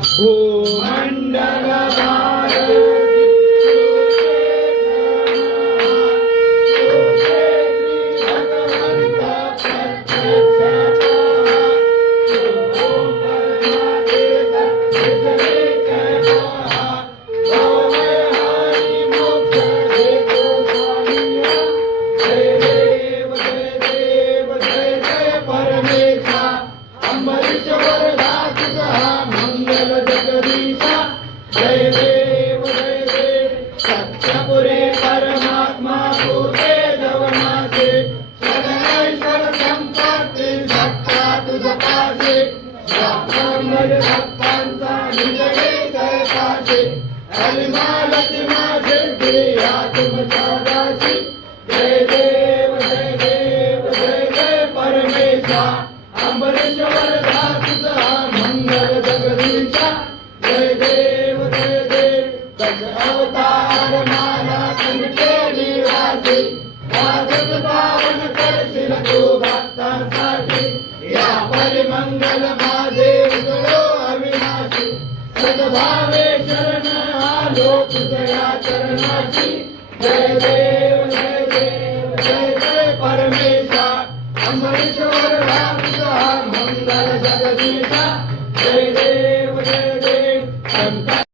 हो मंडल जय देव सत्यपुरी परमात्मा तुझे जवनाचे सगळेश्वर संपत्ती सत्ता तुझ पासे ब्रह्मज भक्तांचा निजगे जय पासे हरिमालती माझे प्रिया तुमच्या दासी जय देव जय देव जय जय परमेशा अमरेश्वर तुझा मंगल जगदीशा जय देव जय देव दश अवतार माला कंठे निवासी वाजत पावन करशील तू भक्तांसाठी या परिमंगल माझे उजळो अविनाशी सद्भावे शरण आलो तुझ्या चरणाची जय देव जय देव जय जय परमेशा अमरेश्वर तुझा मंगल जगदीशा जय देव